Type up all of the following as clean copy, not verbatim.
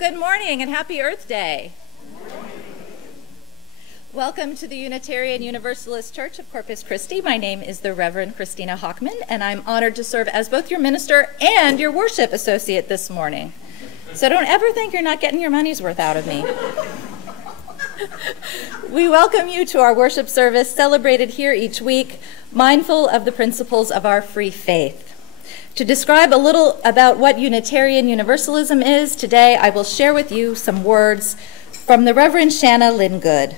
Good morning and happy Earth Day. Welcome to the Unitarian Universalist Church of Corpus Christi. My name is the Reverend Christina Hockman, and I'm honored to serve as both your minister and your worship associate this morning. So don't ever think you're not getting your money's worth out of me. We welcome you to our worship service celebrated here each week, mindful of the principles of our free faith. To describe a little about what Unitarian Universalism is, today I will share with you some words from the Reverend Shanna Lynn Good.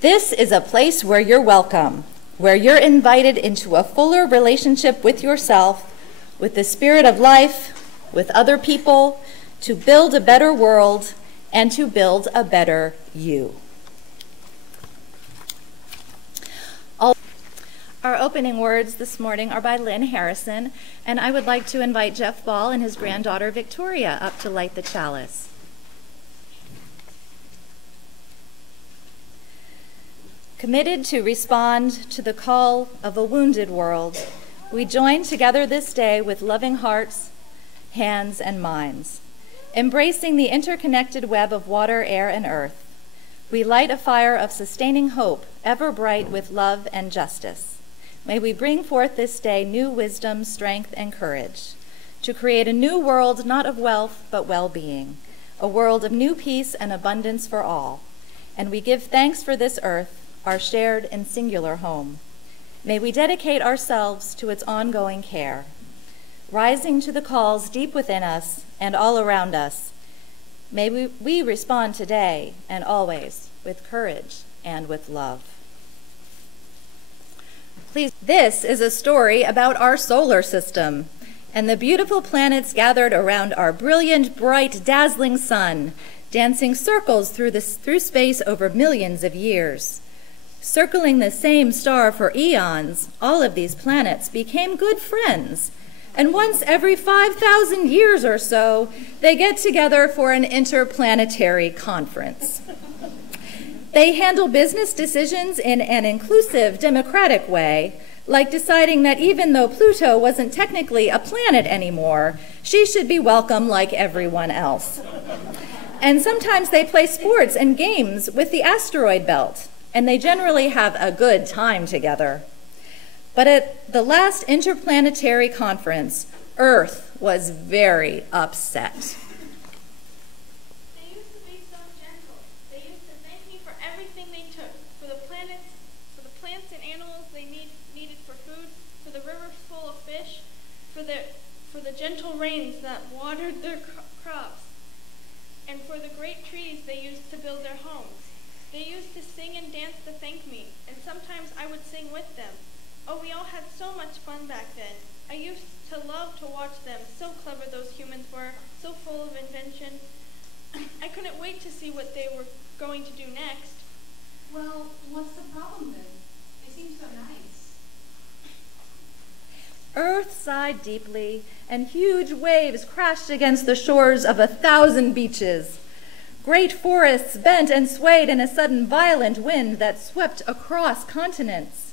This is a place where you're welcome, where you're invited into a fuller relationship with yourself, with the spirit of life, with other people, to build a better world and to build a better you. Our opening words this morning are by Lynn Harrison, and I would like to invite Jeff Ball and his granddaughter Victoria up to light the chalice. Committed to respond to the call of a wounded world, we join together this day with loving hearts, hands, and minds. Embracing the interconnected web of water, air, and earth, we light a fire of sustaining hope, ever bright with love and justice. May we bring forth this day new wisdom, strength, and courage to create a new world, not of wealth, but well-being, a world of new peace and abundance for all. And we give thanks for this earth, our shared and singular home. May we dedicate ourselves to its ongoing care, rising to the calls deep within us and all around us. May we respond today and always with courage and with love. Please, this is a story about our solar system and the beautiful planets gathered around our brilliant, bright, dazzling sun, dancing circles through space over millions of years. Circling the same star for eons, all of these planets became good friends, and once every 5,000 years or so, they get together for an interplanetary conference. They handle business decisions in an inclusive, democratic way, like deciding that even though Pluto wasn't technically a planet anymore, she should be welcome like everyone else. And sometimes they play sports and games with the asteroid belt, and they generally have a good time together. But at the last interplanetary conference, Earth was very upset. For the gentle rains that watered their crops, and for the great trees they used to build their homes. They used to sing and dance to thank me, and sometimes I would sing with them. Oh, we all had so much fun back then. I used to love to watch them. So clever those humans were, so full of invention. I couldn't wait to see what they were going to do next. Well, what's the problem then? They seem so nice. Earth sighed deeply, and huge waves crashed against the shores of 1,000 beaches. Great forests bent and swayed in a sudden violent wind that swept across continents.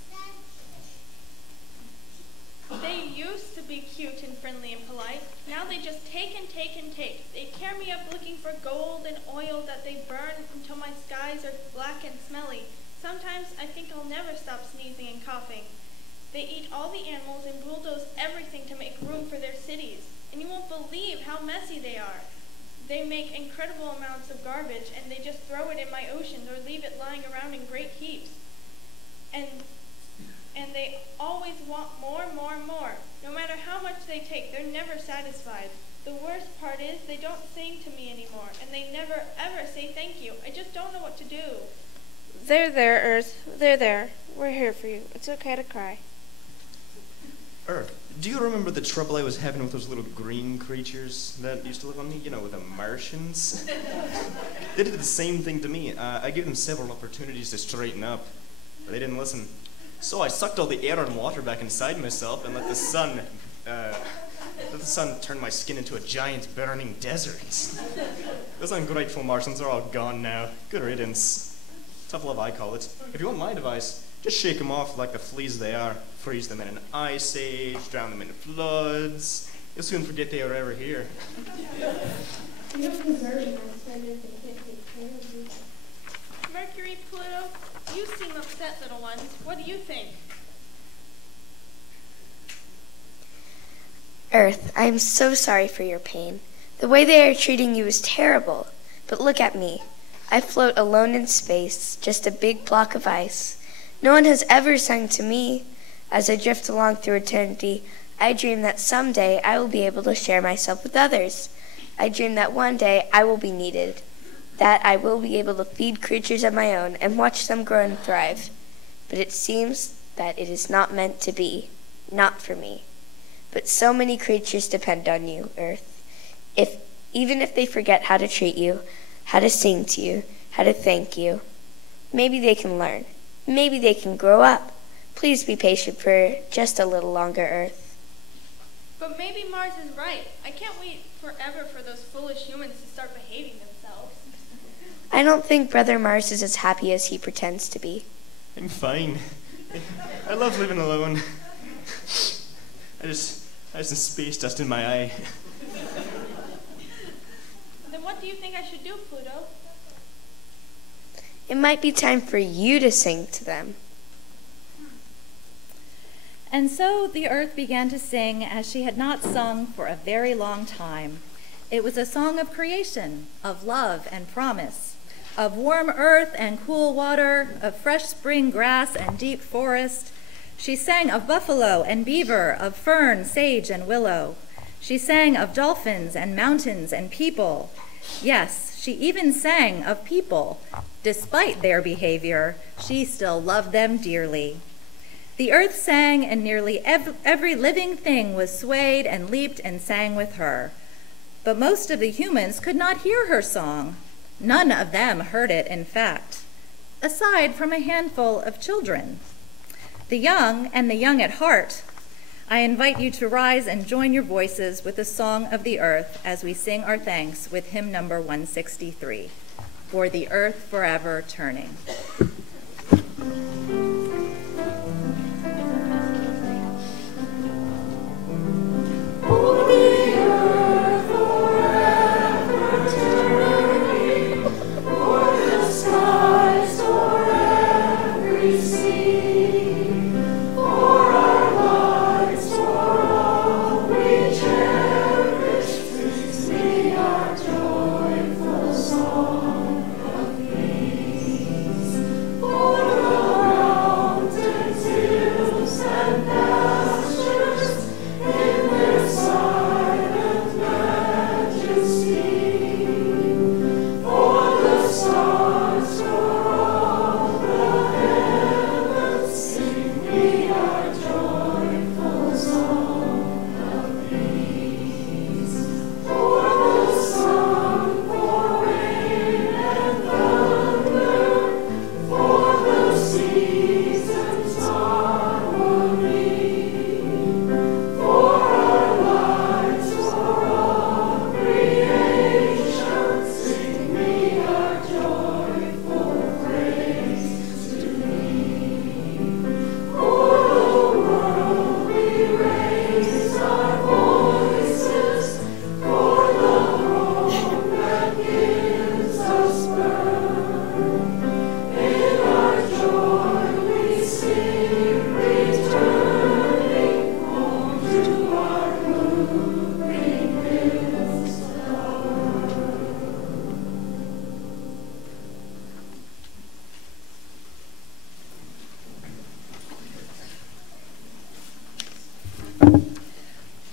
They used to be cute and friendly and polite. Now they just take and take and take. They tear me up looking for gold and oil that they burn until my skies are black and smelly. Sometimes I think I'll never stop sneezing and coughing. They eat all the animals and bulldoze everything to make room for their cities. And you won't believe how messy they are. They make incredible amounts of garbage, and they just throw it in my oceans or leave it lying around in great heaps. And they always want more, more, more. No matter how much they take, they're never satisfied. The worst part is they don't sing to me anymore, and they never, ever say thank you. I just don't know what to do. There, Earth. There. We're here for you. It's okay to cry. Earth, do you remember the trouble I was having with those little green creatures that used to live on me? You know, the Martians? They did the same thing to me. I gave them several opportunities to straighten up, but they didn't listen. So I sucked all the air and water back inside myself and let the sun turn my skin into a giant burning desert. Those ungrateful Martians are all gone now. Good riddance. Tough love, I call it. If you want my advice, just shake them off like the fleas they are. Freeze them in an ice age, drown them in floods. You'll soon forget they were ever here. You know, because Earth, I am so sorry for your pain. The way they are treating you is terrible. But look at me. I float alone in space, just a big block of ice. No one has ever sung to me. As I drift along through eternity, I dream that someday I will be able to share myself with others. I dream that one day I will be needed, that I will be able to feed creatures of my own and watch them grow and thrive. But it seems that it is not meant to be, not for me. But so many creatures depend on you, Earth. Even if they forget how to treat you, how to sing to you, how to thank you, maybe they can learn. Maybe they can grow up. Please be patient for just a little longer, Earth. But maybe Mars is right. I can't wait forever for those foolish humans to start behaving themselves. I don't think Brother Mars is as happy as he pretends to be. I'm fine. I love living alone. I just have some space dust in my eye. Then what do you think I should do, Pluto? It might be time for you to sing to them. And so the earth began to sing as she had not sung for a very long time. It was a song of creation, of love and promise, of warm earth and cool water, of fresh spring grass and deep forest. She sang of buffalo and beaver, of fern, sage, and willow. She sang of dolphins and mountains and people. Yes, she even sang of people. Despite their behavior, she still loved them dearly. The earth sang, and nearly every living thing was swayed and leaped and sang with her. But most of the humans could not hear her song. None of them heard it, in fact, aside from a handful of children. The young and the young at heart, I invite you to rise and join your voices with the song of the earth as we sing our thanks with hymn number 163, For the Earth Forever Turning.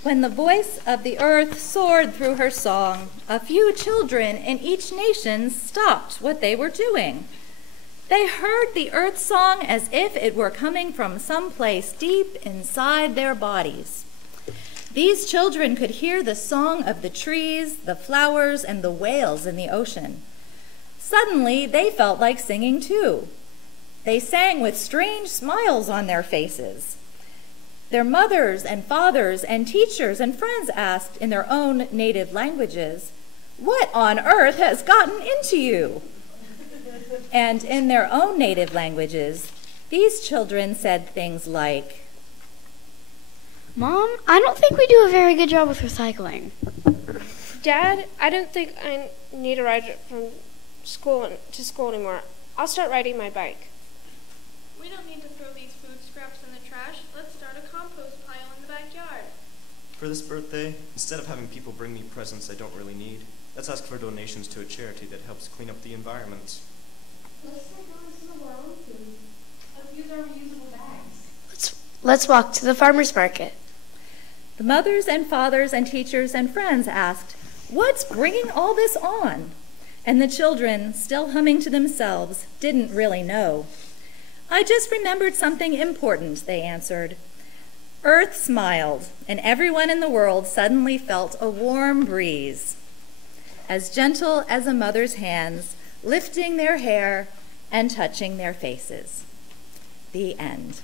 When the voice of the earth soared through her song, a few children in each nation stopped what they were doing. They heard the earth song as if it were coming from someplace deep inside their bodies. These children could hear the song of the trees, the flowers, and the whales in the ocean. Suddenly, they felt like singing too. They sang with strange smiles on their faces. Their mothers and fathers and teachers and friends asked in their own native languages, "What on earth has gotten into you?" And in their own native languages, these children said things like, "Mom, I don't think we do a very good job with recycling." Dad, I don't think I need to ride from school to school anymore. I'll start riding my bike. We don't need to throw these food scraps in the trash. Let's start a compost pile in the backyard. For this birthday, instead of having people bring me presents I don't really need, let's ask for donations to a charity that helps clean up the environment. Let's start doing some of our own food. Let's use our reusable bags. Let's walk to the farmer's market. The mothers and fathers and teachers and friends asked, "What's bringing all this on?" And the children, still humming to themselves, didn't really know. "I just remembered something important," they answered. Earth smiled, and everyone in the world suddenly felt a warm breeze, as gentle as a mother's hands, lifting their hair and touching their faces. The end.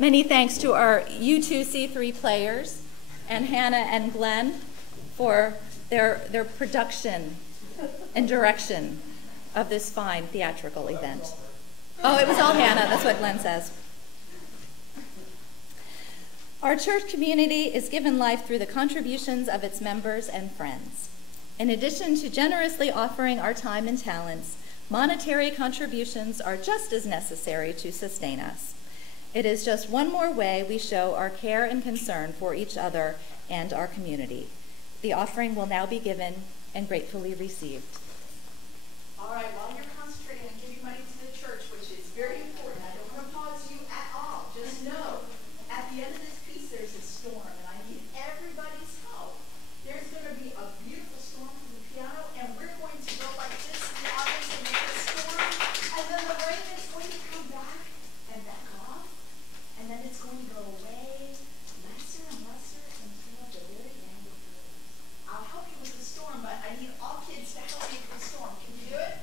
Many thanks to our U2C3 players and Hannah and Glenn for their production and direction of this fine theatrical event. Oh, it was all Hannah, that's what Glenn says. Our church community is given life through the contributions of its members and friends. In addition to generously offering our time and talents, monetary contributions are just as necessary to sustain us. It is just one more way we show our care and concern for each other and our community. The offering will now be given and gratefully received. All right, while you're concentrating on giving money to the church, which is very important, I don't want to pause you at all. Just know, at the end of this piece, there's a storm, and I need everybody's help. There's going to be a beautiful storm from the piano, and we're going to go like this in the audience and make a storm, and then the rain is going to come back and back off, and then it's going to go away lesser and lesser until the very end of the day. I'll help you with the storm, but I need all kids to help me with the storm. Can you do it?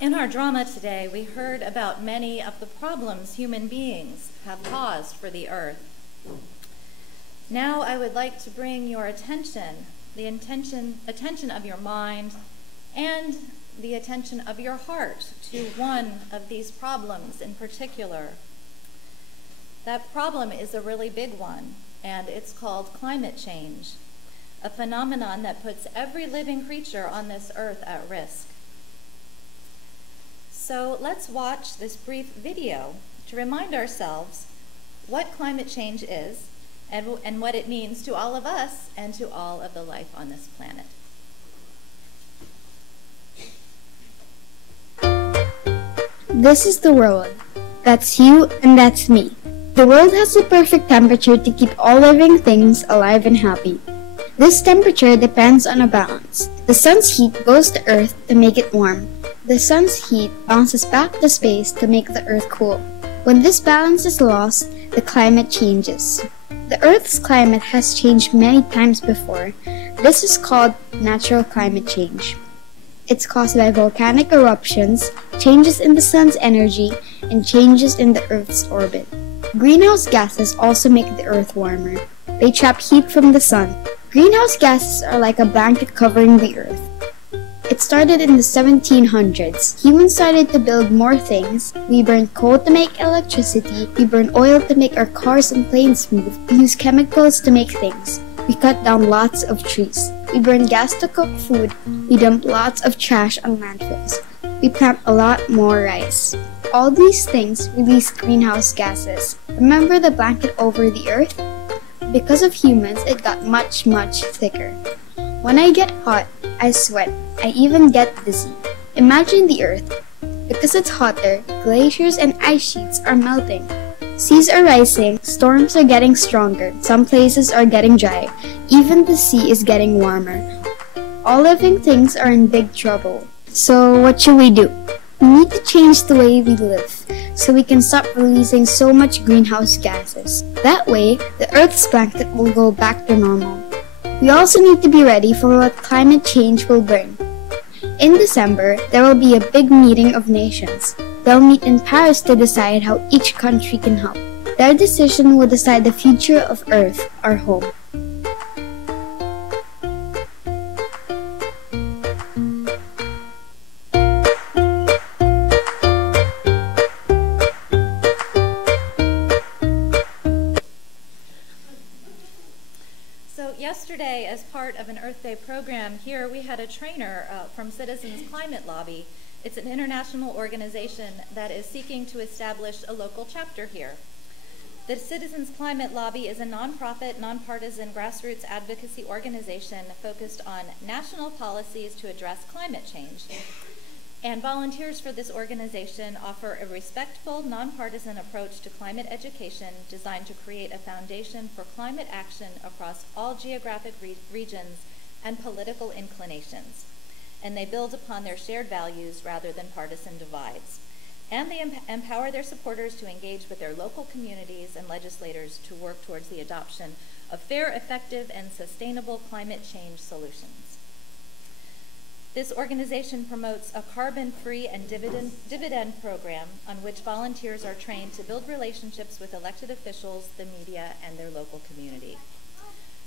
In our drama today, we heard about many of the problems human beings have caused for the earth. Now I would like to bring your attention, the attention of your mind, and the attention of your heart to one of these problems in particular. That problem is a really big one, and it's called climate change, a phenomenon that puts every living creature on this earth at risk. So let's watch this brief video to remind ourselves what climate change is and what it means to all of us and to all of the life on this planet. This is the world. That's you and that's me. The world has the perfect temperature to keep all living things alive and happy. This temperature depends on a balance. The sun's heat goes to Earth to make it warm. The sun's heat bounces back to space to make the Earth cool. When this balance is lost, the climate changes. The Earth's climate has changed many times before. This is called natural climate change. It's caused by volcanic eruptions, changes in the sun's energy, and changes in the Earth's orbit. Greenhouse gases also make the Earth warmer. They trap heat from the sun. Greenhouse gases are like a blanket covering the Earth. It started in the 1700s. Humans started to build more things. We burned coal to make electricity. We burned oil to make our cars and planes move. We use chemicals to make things. We cut down lots of trees. We burn gas to cook food. We dump lots of trash on landfills. We plant a lot more rice. All these things release greenhouse gases. Remember the blanket over the Earth? Because of humans, it got much, much thicker. When I get hot, I sweat. I even get dizzy. Imagine the Earth. Because it's hotter, glaciers and ice sheets are melting. Seas are rising, storms are getting stronger, some places are getting dry, even the sea is getting warmer. All living things are in big trouble. So what should we do? We need to change the way we live, so we can stop releasing so much greenhouse gases. That way, the Earth's blanket will go back to normal. We also need to be ready for what climate change will bring. In December, there will be a big meeting of nations. They'll meet in Paris to decide how each country can help. Their decision will decide the future of Earth, our home. Yesterday, as part of an Earth Day program here, we had a trainer from Citizens Climate Lobby. It's an international organization that is seeking to establish a local chapter here. The Citizens Climate Lobby is a nonprofit, nonpartisan, grassroots advocacy organization focused on national policies to address climate change. And volunteers for this organization offer a respectful, nonpartisan approach to climate education designed to create a foundation for climate action across all geographic regions and political inclinations. And they build upon their shared values rather than partisan divides. And they empower their supporters to engage with their local communities and legislators to work towards the adoption of fair, effective, and sustainable climate change solutions. This organization promotes a carbon-free and dividend program on which volunteers are trained to build relationships with elected officials, the media, and their local community.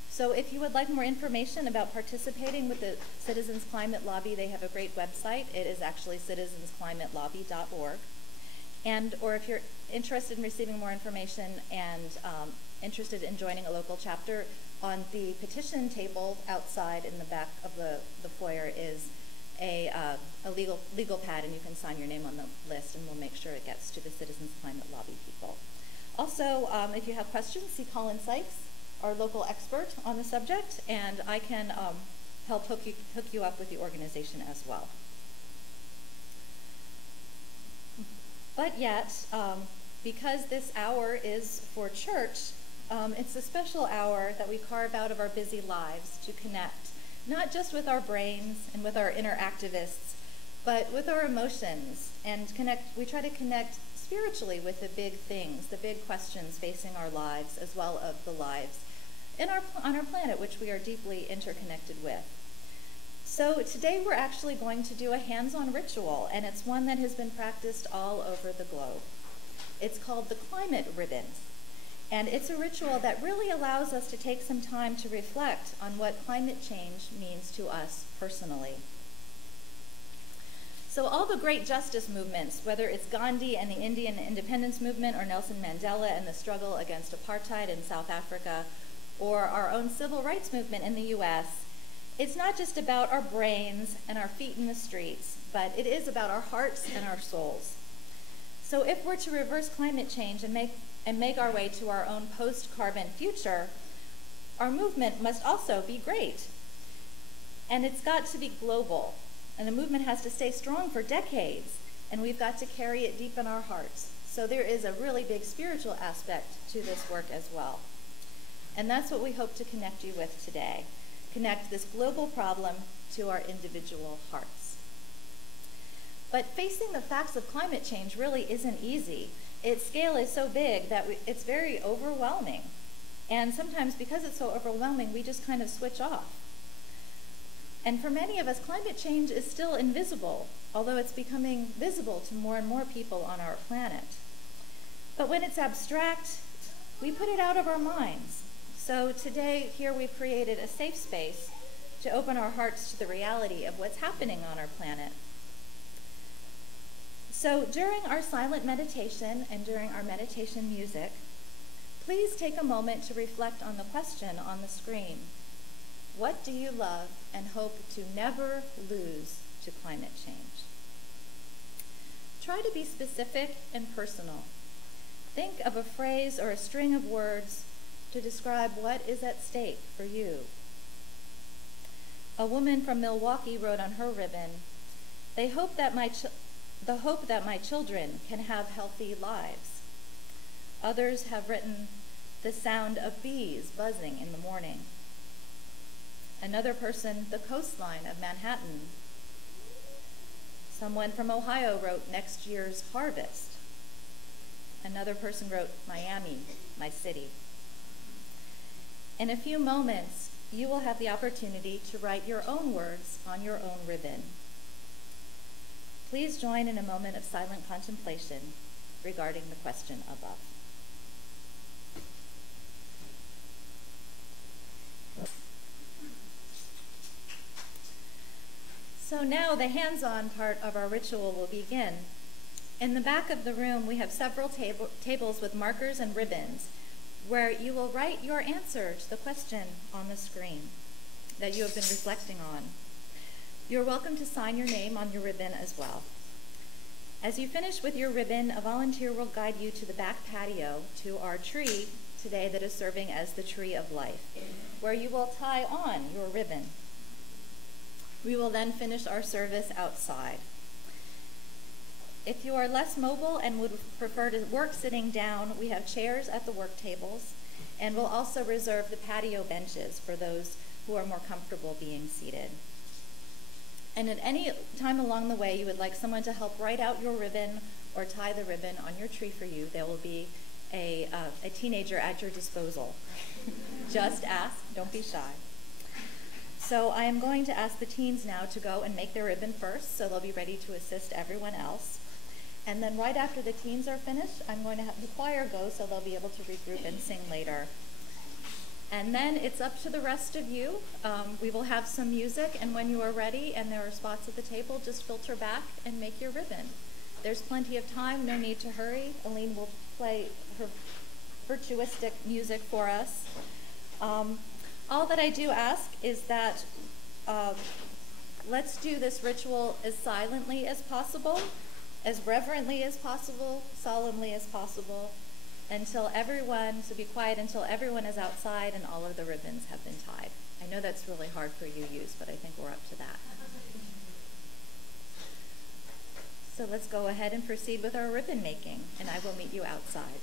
So if you would like more information about participating with the Citizens Climate Lobby, they have a great website. It is actually citizensclimatelobby.org. Or if you're interested in receiving more information and interested in joining a local chapter, on the petition table outside in the back of the foyer is a legal pad, and you can sign your name on the list, and we'll make sure it gets to the Citizens Climate Lobby people. Also, if you have questions, see Colin Sykes, our local expert on the subject, and I can help hook you up with the organization as well. But yet, because this hour is for church, it's a special hour that we carve out of our busy lives to connect, not just with our brains and with our inner activists, but with our emotions, and we try to connect spiritually with the big things, the big questions facing our lives, as well as the lives on our planet, which we are deeply interconnected with. So today we're actually going to do a hands-on ritual, and it's one that has been practiced all over the globe. It's called the climate ribbon, and it's a ritual that really allows us to take some time to reflect on what climate change means to us personally. So all the great justice movements, whether it's Gandhi and the Indian independence movement, or Nelson Mandela and the struggle against apartheid in South Africa, or our own civil rights movement in the US, it's not just about our brains and our feet in the streets, but it is about our hearts and our souls. So if we're to reverse climate change and make our way to our own post-carbon future, our movement must also be great. And it's got to be global. And the movement has to stay strong for decades, and we've got to carry it deep in our hearts. So there is a really big spiritual aspect to this work as well. And that's what we hope to connect you with today. Connect this global problem to our individual hearts. But facing the facts of climate change really isn't easy. Its scale is so big that it's very overwhelming. And sometimes because it's so overwhelming, we just kind of switch off. And for many of us, climate change is still invisible, although it's becoming visible to more and more people on our planet. But when it's abstract, we put it out of our minds. So today, here we've created a safe space to open our hearts to the reality of what's happening on our planet. So during our silent meditation and during our meditation music, please take a moment to reflect on the question on the screen. What do you love and hope to never lose to climate change? Try to be specific and personal. Think of a phrase or a string of words to describe what is at stake for you. A woman from Milwaukee wrote on her ribbon, the hope that my children can have healthy lives. Others have written, the sound of bees buzzing in the morning. Another person, the coastline of Manhattan. Someone from Ohio wrote, next year's harvest. Another person wrote, Miami, my city. In a few moments, you will have the opportunity to write your own words on your own ribbon. Please join in a moment of silent contemplation regarding the question above. So now the hands-on part of our ritual will begin. In the back of the room, we have several tables with markers and ribbons where you will write your answer to the question on the screen that you have been reflecting on. You're welcome to sign your name on your ribbon as well. As you finish with your ribbon, a volunteer will guide you to the back patio to our tree today that is serving as the tree of life, where you will tie on your ribbon. We will then finish our service outside. If you are less mobile and would prefer to work sitting down, we have chairs at the work tables, and we'll also reserve the patio benches for those who are more comfortable being seated. And at any time along the way you would like someone to help write out your ribbon or tie the ribbon on your tree for you, there will be a teenager at your disposal. Just ask, don't be shy. So I am going to ask the teens now to go and make their ribbon first, so they'll be ready to assist everyone else. And then right after the teens are finished, I'm going to have the choir go so they'll be able to regroup and sing later. And then it's up to the rest of you. We will have some music, and when you are ready and there are spots at the table, just filter back and make your ribbon. There's plenty of time, no need to hurry. Aline will play her virtuistic music for us. All that I do ask is that let's do this ritual as silently as possible, as reverently as possible, solemnly as possible, until everyone, so be quiet until everyone is outside and all of the ribbons have been tied. I know that's really hard for you to use, but I think we're up to that. So let's go ahead and proceed with our ribbon making, and I will meet you outside.